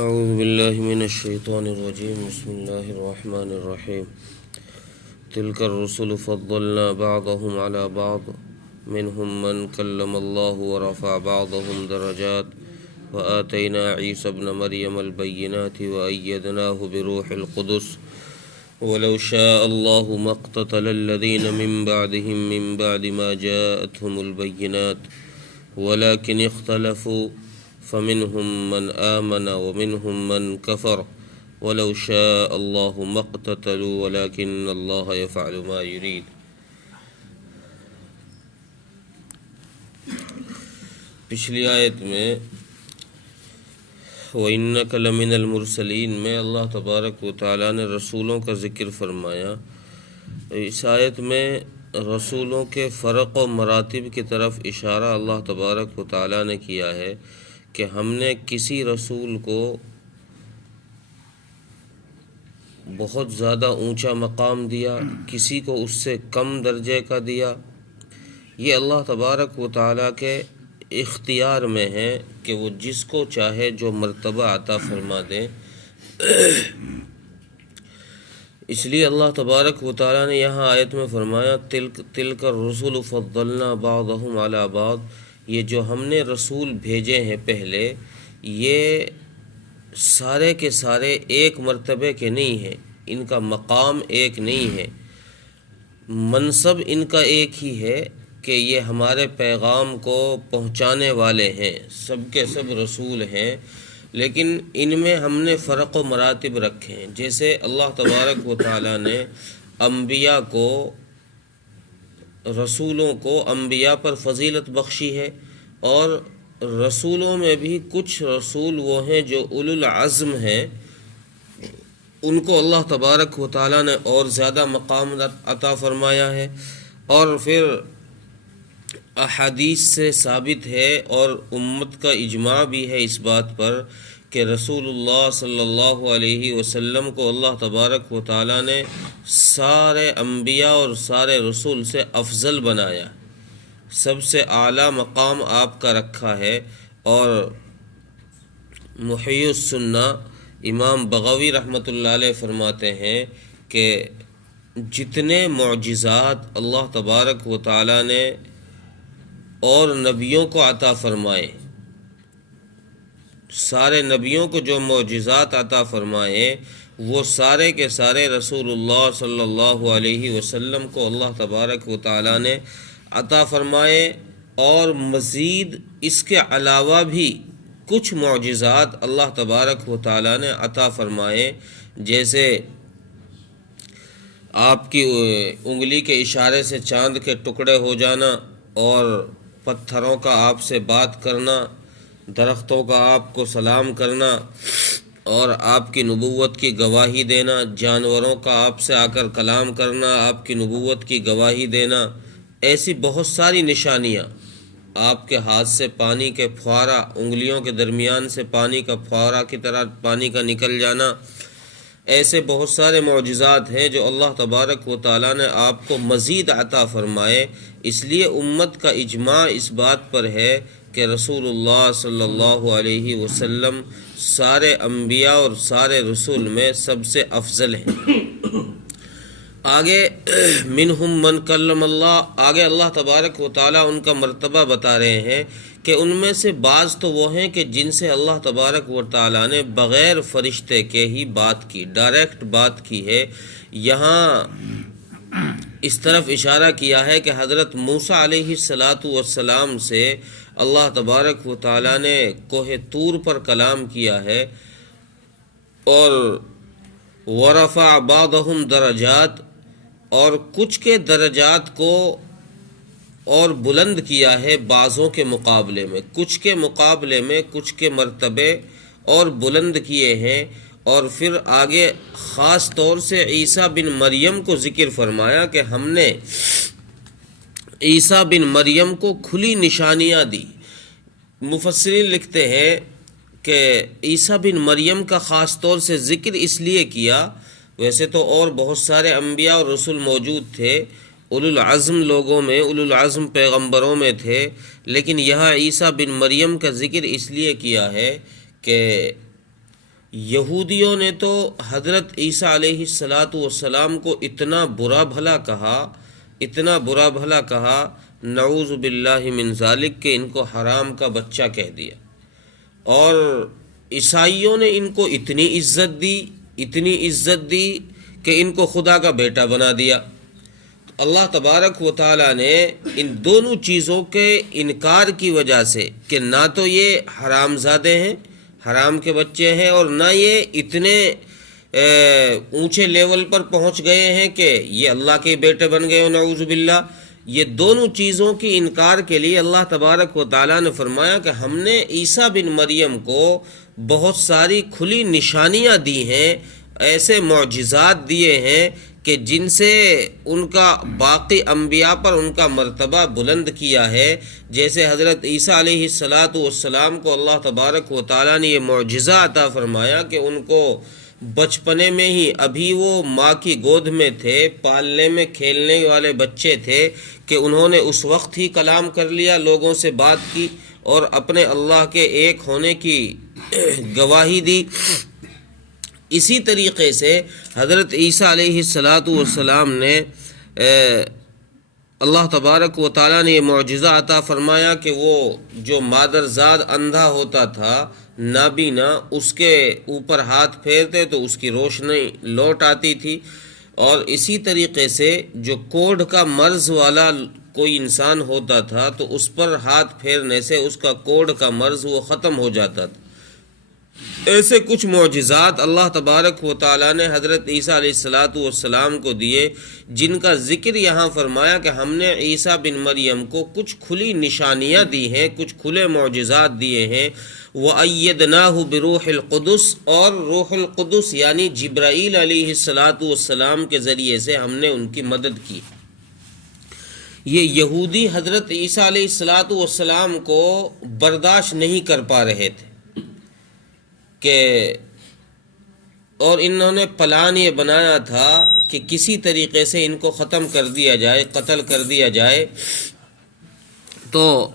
اعوذ باللہ من الشیطان الرجیم بسم اللہ الرحمن الرحیم تلک الرسل فضلنا بعضهم على بعض منهم من كلم الله ورفع بعضهم درجات وآتينا عيسى ابن مريم البينات وأيدناه بروح القدس ولو شاء الله ما اقتتل الذين من بعد ما جاءتهم البينات ولكن اختلفوا فمنهم من آمن ومنهم من كفر ولو شاء الله ما اقتتلوا ولكن الله يفعل ما يريد۔ پچھلی آیت میں وَإِنَّكَ لَمِنَ الْمُرْسَلِينَ میں اللہ تبارک و تعالیٰ نے رسولوں کا ذکر فرمایا۔ اس آیت میں رسولوں کے فرق و مراتب کی طرف اشارہ اللہ تبارک و تعالیٰ نے کیا ہے کہ ہم نے کسی رسول کو بہت زیادہ اونچا مقام دیا، کسی کو اس سے کم درجے کا دیا۔ یہ اللہ تبارک و تعالیٰ کے اختیار میں ہے کہ وہ جس کو چاہے جو مرتبہ عطا فرما دے۔ اس لیے اللہ تبارک و تعالیٰ نے یہاں آیت میں فرمایا تلک الرسل فضلنا بعضهم علی بعض، یہ جو ہم نے رسول بھیجے ہیں پہلے، یہ سارے کے سارے ایک مرتبے کے نہیں ہیں، ان کا مقام ایک نہیں ہے، منصب ان کا ایک ہی ہے کہ یہ ہمارے پیغام کو پہنچانے والے ہیں، سب کے سب رسول ہیں، لیکن ان میں ہم نے فرق و مراتب رکھے ہیں۔ جیسے اللہ تبارک و تعالیٰ نے انبیاء کو، رسولوں کو انبیاء پر فضیلت بخشی ہے، اور رسولوں میں بھی کچھ رسول وہ ہیں جو اولو العزم ہیں، ان کو اللہ تبارک و تعالیٰ نے اور زیادہ مقام عطا فرمایا ہے۔ اور پھر احادیث سے ثابت ہے اور امت کا اجماع بھی ہے اس بات پر کہ رسول اللہ صلی اللہ علیہ وسلم کو اللہ تبارک و تعالیٰ نے سارے انبیاء اور سارے رسول سے افضل بنایا، سب سے اعلیٰ مقام آپ کا رکھا ہے۔ اور محی السنہ امام بغوی رحمۃ اللہ علیہ فرماتے ہیں کہ جتنے معجزات اللہ تبارک و تعالیٰ نے اور نبیوں کو عطا فرمائے، سارے نبیوں کو جو معجزات عطا فرمائے، وہ سارے کے سارے رسول اللہ صلی اللہ علیہ وسلم کو اللہ تبارک و تعالیٰ نے عطا فرمائے، اور مزید اس کے علاوہ بھی کچھ معجزات اللہ تبارک و تعالیٰ نے عطا فرمائے، جیسے آپ کی انگلی کے اشارے سے چاند کے ٹکڑے ہو جانا، اور پتھروں کا آپ سے بات کرنا، درختوں کا آپ کو سلام کرنا، اور آپ کی نبوت کی گواہی دینا، جانوروں کا آپ سے آ کر کلام کرنا، آپ کی نبوت کی گواہی دینا، ایسی بہت ساری نشانیاں، آپ کے ہاتھ سے پانی کے فوارہ، انگلیوں کے درمیان سے پانی کا فوارہ کی طرح پانی کا نکل جانا، ایسے بہت سارے معجزات ہیں جو اللہ تبارک و تعالیٰ نے آپ کو مزید عطا فرمائے۔ اس لیے امت کا اجماع اس بات پر ہے کہ رسول اللہ صلی اللہ علیہ وسلم سارے انبیاء اور سارے رسول میں سب سے افضل ہیں۔ آگے منہم من کلم اللہ، آگے اللہ تبارک و تعالیٰ ان کا مرتبہ بتا رہے ہیں کہ ان میں سے بعض تو وہ ہیں کہ جن سے اللہ تبارک و تعالیٰ نے بغیر فرشتے کے ہی بات کی، ڈائریکٹ بات کی ہے۔ یہاں اس طرف اشارہ کیا ہے کہ حضرت موسیٰ علیہ السلام سے اللہ تبارک و تعالیٰ نے کوہ طور پر کلام کیا ہے، اور ورفع بعضهم درجات، اور کچھ کے درجات کو اور بلند کیا ہے بعضوں کے مقابلے میں، کچھ کے مقابلے میں کچھ کے مرتبے اور بلند کیے ہیں۔ اور پھر آگے خاص طور سے عیسیٰ بن مریم کو ذکر فرمایا کہ ہم نے عیسیٰ بن مریم کو کھلی نشانیاں دی۔ مفسرین لکھتے ہیں کہ عیسیٰ بن مریم کا خاص طور سے ذکر اس لیے کیا، ویسے تو اور بہت سارے انبیاء اور رسول موجود تھے، اولو العزم لوگوں میں، اولو العزم پیغمبروں میں تھے، لیکن یہاں عیسیٰ بن مریم کا ذکر اس لیے کیا ہے کہ یہودیوں نے تو حضرت عیسیٰ علیہ الصلاۃ والسلام کو اتنا برا بھلا کہا نعوذ باللہ من ذالک کہ ان کو حرام کا بچہ کہہ دیا، اور عیسائیوں نے ان کو اتنی عزت دی کہ ان کو خدا کا بیٹا بنا دیا۔ اللہ تبارک و تعالیٰ نے ان دونوں چیزوں کے انکار کی وجہ سے کہ نہ تو یہ حرام زادے ہیں، حرام کے بچے ہیں، اور نہ یہ اتنے اونچے لیول پر پہنچ گئے ہیں کہ یہ اللہ کے بیٹے بن گئے ہو نعوذ باللہ، یہ دونوں چیزوں کی انکار کے لیے اللہ تبارک و تعالیٰ نے فرمایا کہ ہم نے عیسیٰ بن مریم کو بہت ساری کھلی نشانیاں دی ہیں، ایسے معجزات دیے ہیں کہ جن سے ان کا باقی انبیاء پر ان کا مرتبہ بلند کیا ہے۔ جیسے حضرت عیسیٰ علیہ الصلاۃ والسلام کو اللہ تبارک و تعالیٰ نے یہ معجزہ عطا فرمایا کہ ان کو بچپنے میں ہی، ابھی وہ ماں کی گود میں تھے، پالنے میں کھیلنے والے بچے تھے، کہ انہوں نے اس وقت ہی کلام کر لیا، لوگوں سے بات کی اور اپنے اللہ کے ایک ہونے کی گواہی دی۔ اسی طریقے سے حضرت عیسیٰ علیہ الصلاۃ والسلام نے اللہ تبارک و تعالیٰ نے یہ معجزہ عطا فرمایا کہ وہ جو مادرزاد اندھا ہوتا تھا نابینا، اس کے اوپر ہاتھ پھیرتے تو اس کی روشنی لوٹ آتی تھی، اور اسی طریقے سے جو کوڑھ کا مرض والا کوئی انسان ہوتا تھا تو اس پر ہاتھ پھیرنے سے اس کا کوڑھ کا مرض وہ ختم ہو جاتا تھا۔ ایسے کچھ معجزات اللہ تبارک و تعالیٰ نے حضرت عیسیٰ علیہ الصلاۃ والسلام کو دیے، جن کا ذکر یہاں فرمایا کہ ہم نے عیسیٰ بن مریم کو کچھ کھلی نشانیاں دی ہیں، کچھ کھلے معجزات دیے ہیں۔ وَأَيَّدْنَاهُ بِرُوحِ الْقُدُسِ، اور روح القدس یعنی جبرائیل علیہ الصلاۃ والسلام کے ذریعے سے ہم نے ان کی مدد کی۔ یہ یہودی حضرت عیسیٰ علیہ الصلاۃ والسلام کو برداشت نہیں کر پا رہے تھے کہ، اور انہوں نے پلان یہ بنایا تھا کہ کسی طریقے سے ان کو ختم کر دیا جائے، قتل کر دیا جائے۔ تو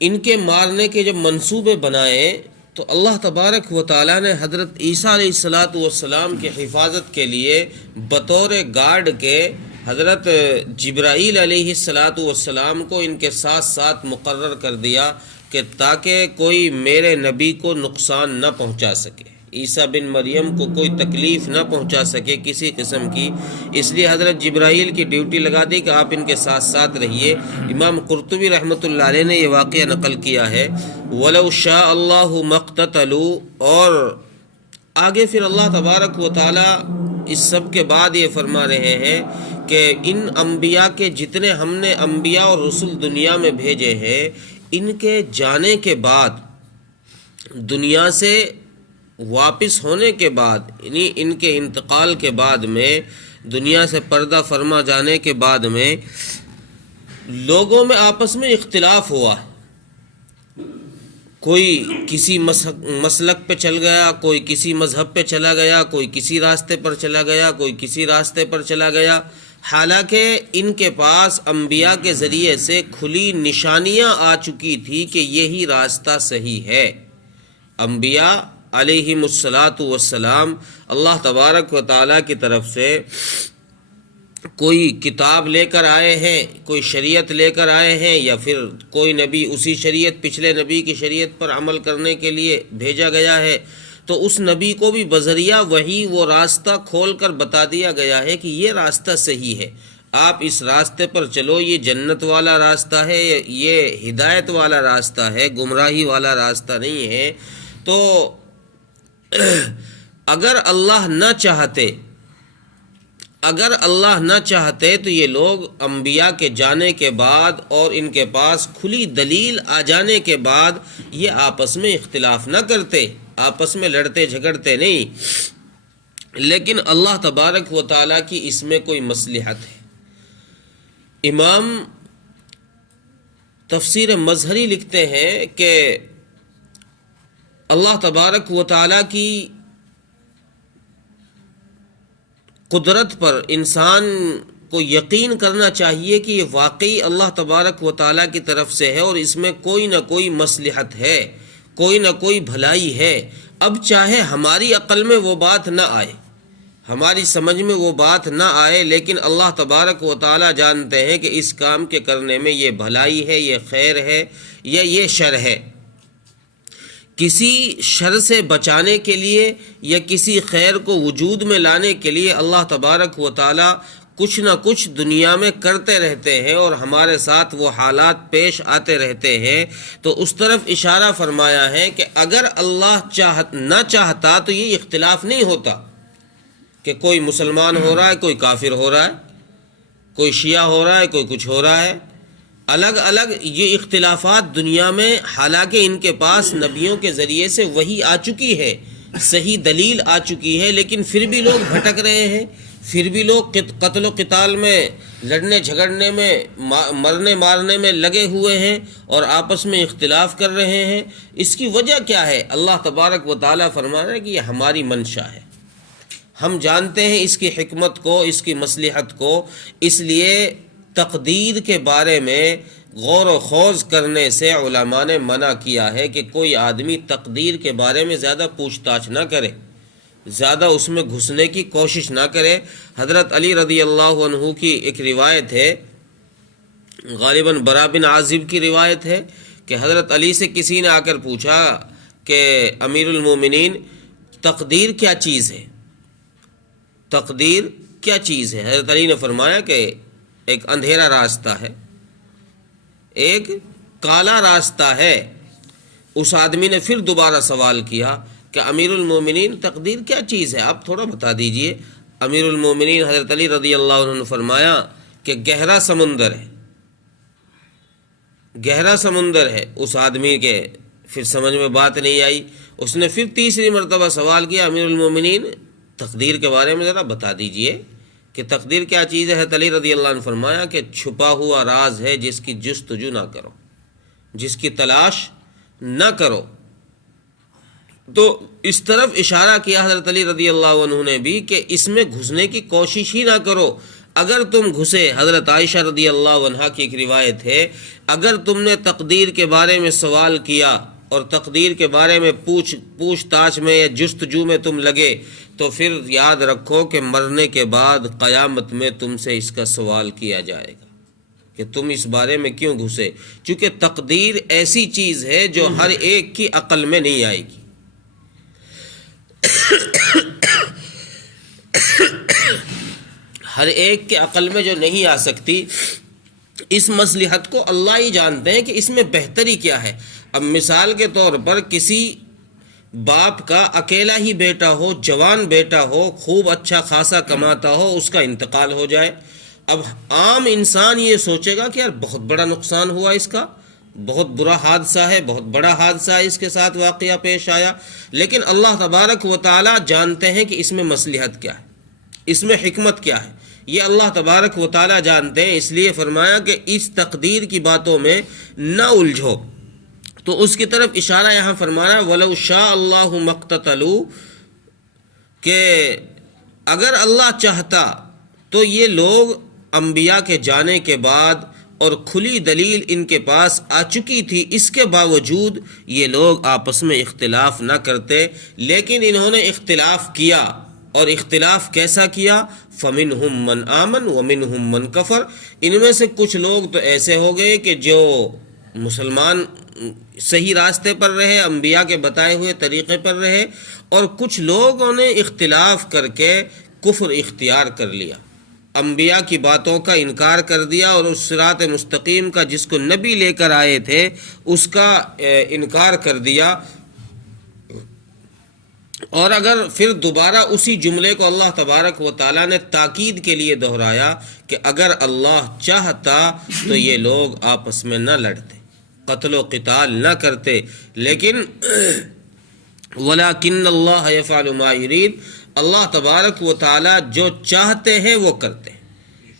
ان کے مارنے کے جب منصوبے بنائے تو اللہ تبارک و تعالیٰ نے حضرت عیسیٰ علیہ الصلاۃ والسلام کی حفاظت کے لیے بطور گارڈ کے حضرت جبرائیل علیہ الصلاۃ والسلام کو ان کے ساتھ ساتھ مقرر کر دیا کہ تاکہ کوئی میرے نبی کو نقصان نہ پہنچا سکے، عیسیٰ بن مریم کو کوئی تکلیف نہ پہنچا سکے کسی قسم کی۔ اس لیے حضرت جبرائیل کی ڈیوٹی لگا دی کہ آپ ان کے ساتھ ساتھ رہیے۔ امام قرطبی رحمۃ اللہ علیہ نے یہ واقعہ نقل کیا ہے، وَلَوْ شَاءَ اللَّهُ مَا اقْتَتَلُوا، اور آگے پھر اللہ تبارک و تعالیٰ اس سب کے بعد یہ فرما رہے ہیں کہ ان انبیاء کے جتنے ہم نے انبیاء اور رسول دنیا میں بھیجے ہیں، ان کے جانے کے بعد، دنیا سے واپس ہونے کے بعد، یعنی ان کے انتقال کے بعد میں، دنیا سے پردہ فرما جانے کے بعد میں، لوگوں میں آپس میں اختلاف ہوا ہے۔ کوئی کسی مسلک پہ چل گیا، کوئی کسی مذہب پہ چلا گیا، کوئی کسی راستے پر چلا گیا، کوئی کسی راستے پر چلا گیا، حالانکہ ان کے پاس انبیاء کے ذریعے سے کھلی نشانیاں آ چکی تھی کہ یہی راستہ صحیح ہے۔ انبیاء علیہم الصلاۃ والسلام اللہ تبارک و تعالیٰ کی طرف سے کوئی کتاب لے کر آئے ہیں، کوئی شریعت لے کر آئے ہیں، یا پھر کوئی نبی اسی شریعت، پچھلے نبی کی شریعت پر عمل کرنے کے لیے بھیجا گیا ہے، تو اس نبی کو بھی بذریعہ وہی وہ راستہ کھول کر بتا دیا گیا ہے کہ یہ راستہ صحیح ہے، آپ اس راستے پر چلو، یہ جنت والا راستہ ہے، یہ ہدایت والا راستہ ہے، گمراہی والا راستہ نہیں ہے۔ تو اگر اللہ نہ چاہتے تو یہ لوگ انبیاء کے جانے کے بعد اور ان کے پاس کھلی دلیل آ جانے کے بعد یہ آپس میں اختلاف نہ کرتے، آپس میں لڑتے جھگڑتے نہیں، لیکن اللہ تبارک و تعالیٰ کی اس میں کوئی مصلحت ہے۔ امام تفسیر مظہری لکھتے ہیں کہ اللہ تبارک و تعالیٰ کی قدرت پر انسان کو یقین کرنا چاہیے کہ یہ واقعی اللہ تبارک و تعالیٰ کی طرف سے ہے، اور اس میں کوئی نہ کوئی مصلحت ہے، کوئی نہ کوئی بھلائی ہے۔ اب چاہے ہماری عقل میں وہ بات نہ آئے، ہماری سمجھ میں وہ بات نہ آئے، لیکن اللہ تبارک و تعالی جانتے ہیں کہ اس کام کے کرنے میں یہ بھلائی ہے، یہ خیر ہے یا یہ شر ہے۔ کسی شر سے بچانے کے لیے یا کسی خیر کو وجود میں لانے کے لیے اللہ تبارک و تعالی کچھ نہ کچھ دنیا میں کرتے رہتے ہیں اور ہمارے ساتھ وہ حالات پیش آتے رہتے ہیں۔ تو اس طرف اشارہ فرمایا ہے کہ اگر اللہ نہ چاہتا تو یہ اختلاف نہیں ہوتا کہ کوئی مسلمان ہو رہا ہے، کوئی کافر ہو رہا ہے، کوئی شیعہ ہو رہا ہے، کوئی کچھ ہو رہا ہے، الگ الگ یہ اختلافات دنیا میں، حالانکہ ان کے پاس نبیوں کے ذریعے سے وحی آ چکی ہے، صحیح دلیل آ چکی ہے، لیکن پھر بھی لوگ بھٹک رہے ہیں، پھر بھی لوگ قتل و قتال میں، لڑنے جھگڑنے میں، مرنے مارنے میں لگے ہوئے ہیں اور آپس میں اختلاف کر رہے ہیں۔ اس کی وجہ کیا ہے؟ اللہ تبارک و تعالیٰ فرما رہا ہے کہ یہ ہماری منشا ہے، ہم جانتے ہیں اس کی حکمت کو، اس کی مصلحت کو، اس لیے تقدیر کے بارے میں غور و خوض کرنے سے علماء نے منع کیا ہے کہ کوئی آدمی تقدیر کے بارے میں زیادہ پوچھ تاچھ نہ کرے، زیادہ اس میں گھسنے کی کوشش نہ کرے۔ حضرت علی رضی اللہ عنہ کی ایک روایت ہے، غالباً برا بن عازب کی روایت ہے، کہ حضرت علی سے کسی نے آ کر پوچھا کہ امیر المومنین تقدیر کیا چیز ہے؟ تقدیر کیا چیز ہے؟ حضرت علی نے فرمایا کہ ایک اندھیرا راستہ ہے، ایک کالا راستہ ہے۔ اس آدمی نے پھر دوبارہ سوال کیا کہ امیر المومنین تقدیر کیا چیز ہے، آپ تھوڑا بتا دیجئے۔ امیر المومنین حضرت علی رضی اللہ عنہ نے فرمایا کہ گہرا سمندر ہے، گہرا سمندر ہے۔ اس آدمی کے پھر سمجھ میں بات نہیں آئی، اس نے پھر تیسری مرتبہ سوال کیا، امیر المومنین تقدیر کے بارے میں ذرا بتا دیجئے کہ تقدیر کیا چیز ہے۔ حضرت علی رضی اللہ عنہ نے فرمایا کہ چھپا ہوا راز ہے جس کی جستجو نہ کرو، جس کی تلاش نہ کرو۔ تو اس طرف اشارہ کیا حضرت علی رضی اللہ عنہ نے بھی کہ اس میں گھسنے کی کوشش ہی نہ کرو۔ اگر تم گھسے، حضرت عائشہ رضی اللہ عنہا کی ایک روایت ہے، اگر تم نے تقدیر کے بارے میں سوال کیا اور تقدیر کے بارے میں پوچھ تاچھ میں یا جستجو میں تم لگے، تو پھر یاد رکھو کہ مرنے کے بعد قیامت میں تم سے اس کا سوال کیا جائے گا کہ تم اس بارے میں کیوں گھسے، چونکہ تقدیر ایسی چیز ہے جو ہر ایک کی عقل میں نہیں آئے گی۔ ہر ایک کے عقل میں جو نہیں آ سکتی، اس مصلحت کو اللہ ہی جانتے ہیں کہ اس میں بہتری کیا ہے۔ اب مثال کے طور پر کسی باپ کا اکیلا ہی بیٹا ہو، جوان بیٹا ہو، خوب اچھا خاصا کماتا ہو، اس کا انتقال ہو جائے، اب عام انسان یہ سوچے گا کہ یار بہت بڑا نقصان ہوا، اس کا بہت برا حادثہ ہے، بہت بڑا حادثہ ہے اس کے ساتھ واقعہ پیش آیا، لیکن اللہ تبارک و تعالی جانتے ہیں کہ اس میں مصلحت کیا ہے، اس میں حکمت کیا ہے، یہ اللہ تبارک و تعالی جانتے ہیں۔ اس لیے فرمایا کہ اس تقدیر کی باتوں میں نہ الجھو۔ تو اس کی طرف اشارہ یہاں فرمانا وَلَوْ شَاءَ اللَّهُ مَقْتَتَلُوا، کہ اگر اللہ چاہتا تو یہ لوگ انبیاء کے جانے کے بعد اور کھلی دلیل ان کے پاس آ چکی تھی، اس کے باوجود یہ لوگ آپس میں اختلاف نہ کرتے، لیکن انہوں نے اختلاف کیا، اور اختلاف کیسا کیا؟ فَمِنْهُمْ مَنْ آمَنَ وَمِنْهُمْ مَنْ كَفَرَ، ان میں سے کچھ لوگ تو ایسے ہو گئے کہ جو مسلمان صحیح راستے پر رہے، انبیاء کے بتائے ہوئے طریقے پر رہے، اور کچھ لوگوں نے اختلاف کر کے کفر اختیار کر لیا، انبیاء کی باتوں کا انکار کر دیا، اور اس صراط مستقیم کا جس کو نبی لے کر آئے تھے اس کا انکار کر دیا۔ اور اگر پھر دوبارہ اسی جملے کو اللہ تبارک و تعالیٰ نے تاکید کے لیے دہرایا کہ اگر اللہ چاہتا تو یہ لوگ آپس میں نہ لڑتے، قتل و قتال نہ کرتے، لیکن وَلَكِنَّ اللَّهَ يَفْعَلُ مَا يُرِيدُ، اللہ تبارک و تعالیٰ جو چاہتے ہیں وہ کرتے ہیں،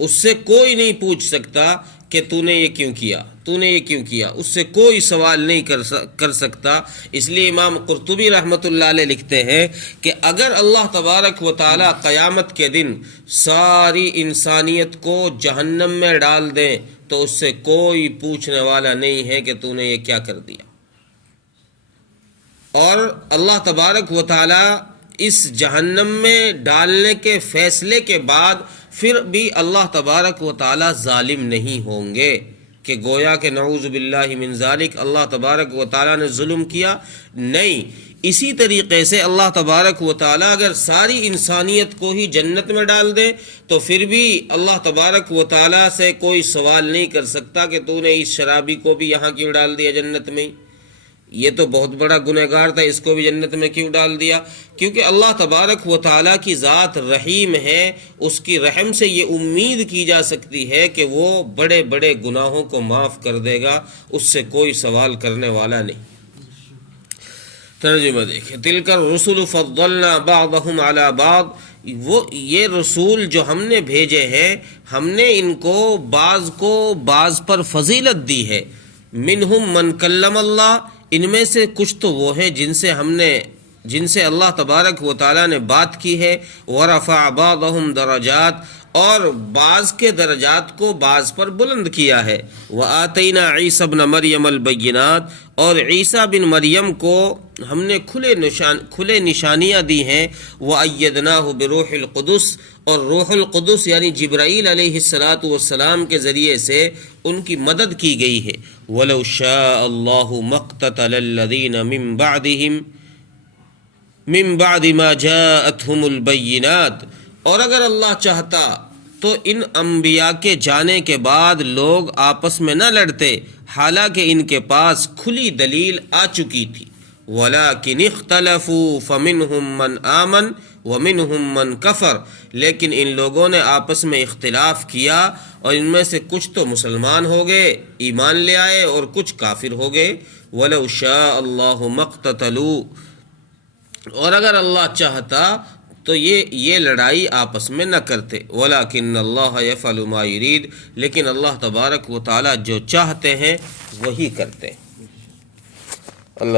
اس سے کوئی نہیں پوچھ سکتا کہ تو نے یہ کیوں کیا، تو نے یہ کیوں کیا، اس سے کوئی سوال نہیں کر سکتا۔ اس لیے امام قرطبی رحمۃ اللہ علیہ لکھتے ہیں کہ اگر اللہ تبارک و تعالیٰ قیامت کے دن ساری انسانیت کو جہنم میں ڈال دیں تو اس سے کوئی پوچھنے والا نہیں ہے کہ تو نے یہ کیا کر دیا، اور اللہ تبارک و تعالی اس جہنم میں ڈالنے کے فیصلے کے بعد پھر بھی اللہ تبارک و تعالی ظالم نہیں ہوں گے کہ گویا کہ نعوذ باللہ من ذالک اللہ تبارک و تعالی نے ظلم کیا، نہیں۔ اسی طریقے سے اللہ تبارک و تعالی اگر ساری انسانیت کو ہی جنت میں ڈال دے تو پھر بھی اللہ تبارک و تعالی سے کوئی سوال نہیں کر سکتا کہ تو نے اس شرابی کو بھی یہاں کیوں ڈال دیا جنت میں، یہ تو بہت بڑا گنہگار تھا، اس کو بھی جنت میں کیوں ڈال دیا؟ کیونکہ اللہ تبارک و تعالیٰ کی ذات رحیم ہے، اس کی رحم سے یہ امید کی جا سکتی ہے کہ وہ بڑے بڑے گناہوں کو معاف کر دے گا، اس سے کوئی سوال کرنے والا نہیں۔ ترجمہ دیکھیں، تلک الرسل فضلنا بعضهم علی بعض، وہ یہ رسول جو ہم نے بھیجے ہیں ہم نے ان کو بعض پر فضیلت دی ہے۔ منہم من کلم اللہ، ان میں سے کچھ تو وہ ہیں جن سے اللہ تبارک و تعالیٰ نے بات کی ہے، ورفع بعضهم درجات، اور بعض کے درجات کو بعض پر بلند کیا ہے، وآتینا عیسی ابن مریم البینات، اور عیسیٰ بن مریم کو ہم نے کھلے نشانیاں دی ہیں، وأیدناہ بروح القدس، اور روح القدس یعنی جبرائیل علیہ السلام کے ذریعے سے ان کی مدد کی گئی ہے۔ وَلَوْ شَاءَ اللَّهُ مَا اقْتَتَلَ الَّذِينَ مِن بَعْدِ مَا جَاءَتْهُمُ الْبَيِّنَاتُ، اور اگر اللہ چاہتا تو ان انبیاء کے جانے کے بعد لوگ آپس میں نہ لڑتے، حالانکہ ان کے پاس کھلی دلیل آ چکی تھی۔ وَلَٰكِنِ اخْتَلَفُوا فَمِنْهُمْ مَنْ آمَنَ وَمِنْهُمْ مَنْ كَفَرَ، لیکن ان لوگوں نے آپس میں اختلاف کیا اور ان میں سے کچھ تو مسلمان ہو گئے، ایمان لے آئے، اور کچھ کافر ہو گئے۔ وَلَوْ شَاءَ اللَّهُ مَا اقْتَتَلُوا، اور اگر اللہ چاہتا تو یہ لڑائی آپس میں نہ کرتے۔ وَلَٰكِنَّ اللَّهَ يَفْعَلُ مَا يُرِيدُ، لیکن اللہ تبارک و تعالی جو چاہتے ہیں وہی کرتے ہیں۔